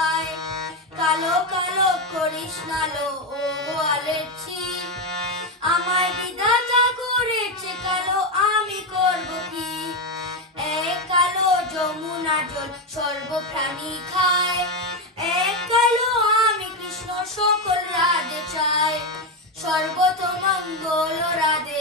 পায়। কালো কালো করিস নালো ও গোয়ালের ছি, আমায় বিধাতা করেছে কালো, আমি করব কি? এক কালো যমুনার জল সর্বপ্রাণী খায়, এক কালো আমি কৃষ্ণ সকল রাধে চাই। সর্বতমঙ্গল রাধে